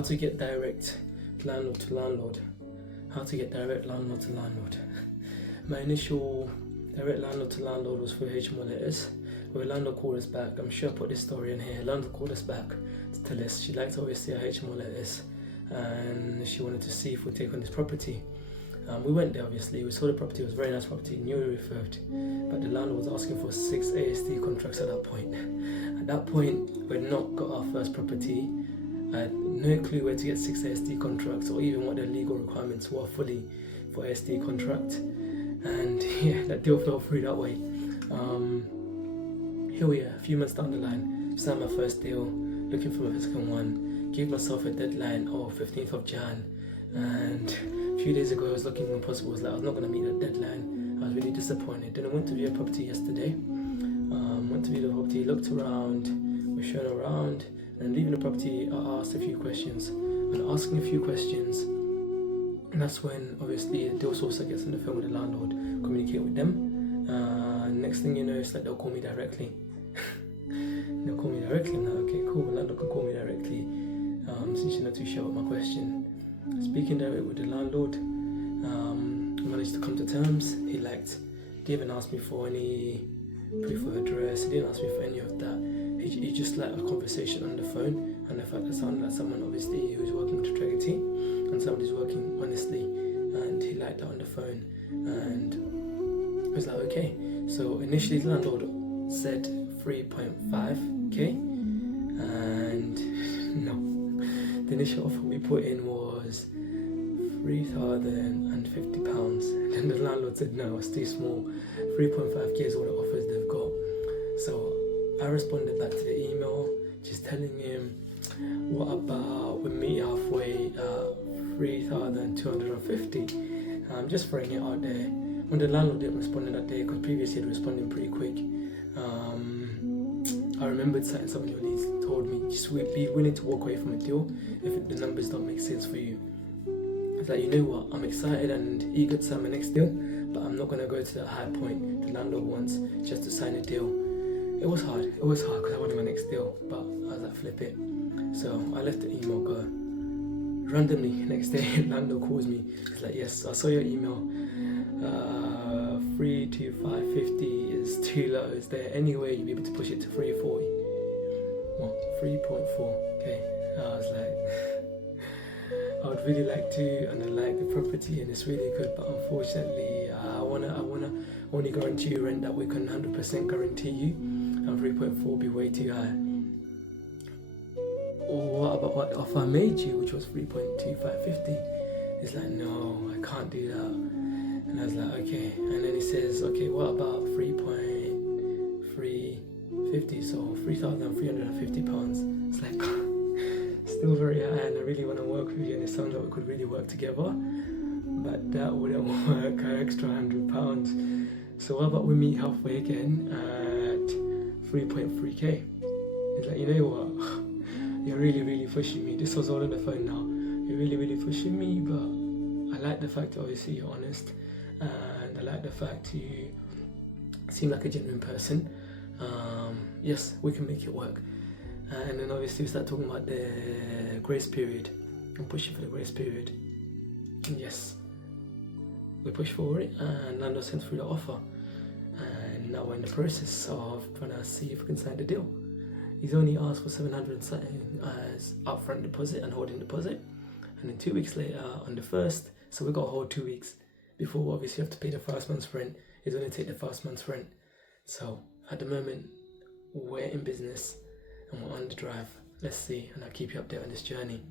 how to get direct landlord to landlord. How to get direct landlord to landlord. My initial direct landlord to landlord was through HMO letters, where a landlord called us back. I'm sure I put this story in here. A landlord called us back to tell us she liked obviously our HMO letters and she wanted to see if we'd take on this property. We went there obviously, we saw the property, it was a very nice property, newly refurbed, but the landlord was asking for 6 ASD contracts at that point. At that point, we'd not got our first property. I had no clue where to get 6 ASD contracts or even what the legal requirements were fully for ASD contract. And yeah, that deal fell through that way. Here we are, a few months down the line, signed my first deal, looking for my second one, gave myself a deadline of 15th of Jan, and a few days ago it was looking impossible. I was not going to meet that deadline. I was really disappointed. Then I went to view a property yesterday. Went to view the property, looked around, was shown around, and leaving the property I asked a few questions. And asking a few questions, and that's when obviously the deal sourcer gets on the phone with the landlord, communicate with them. Next thing you know, it's like they'll call me directly. They'll call me directly. I'm like, okay, cool, the landlord can call me directly since you're not too sure about my question. Speaking direct with the landlord, I managed to come to terms. He didn't even ask me for any proof of address, he didn't ask me for any of that. He just liked a conversation on the phone and the fact that I sounded like someone obviously who's working with integrity and somebody's working honestly, and he liked that on the phone, and I was like, okay. So initially the landlord said 3.5k, and no, the initial offer we put in was £3,050. Then the landlord said no, it's too small. 3.5k is all the offers they've got. So I responded back to the email, just telling him, what about we meet halfway at 3,250? I'm just throwing it out there. When the landlord didn't respond that day, because previously he'd responded pretty quick, I remembered something he told me, just be willing to walk away from a deal if the numbers don't make sense for you. It's like, you know what, I'm excited and eager to sign my next deal, but I'm not going to go to that high point the landlord wants just to sign a deal. It was hard because I wanted my next deal, but I was like, flip it. So I left the email go. Randomly, next day, landlord calls me. He's like, yes, I saw your email. 3 to 550 is too low. Is there any way you'd be able to push it to 340? Well, 3.4. Okay. I was like, I would really like to, and I like the property and it's really good, but unfortunately I wanna only guarantee you rent that we can 100% guarantee you, and 3.4 will be way too high. What about what offer I made you, which was 3.2550? He's like, no, I can't do that. And I was like, okay. And then he says, okay, what about 3.350, so £3,350? It's like, still very high, and I really want to work with you, and it sounds like we could really work together, but that wouldn't work, an extra £100. So what about we meet halfway again at 3.3k? He's like, you know what, you're really pushing me. This was all on the phone now. You're really pushing me, but I like the fact that obviously you're honest, and I like the fact you seem like a genuine person. Yes, we can make it work. And then obviously we start talking about the grace period. I'm pushing for the grace period. And yes, we push for it, and landlord sent through the offer. And now we're in the process of trying to see if we can sign the deal. He's only asked for 700 something as upfront deposit and holding deposit. And then 2 weeks later, on the 1st, so we got a whole 2 weeks before obviously you have to pay the first month's rent. He's going to take the first month's rent. So at the moment, we're in business and we're on the drive. Let's see, and I'll keep you updated on this journey.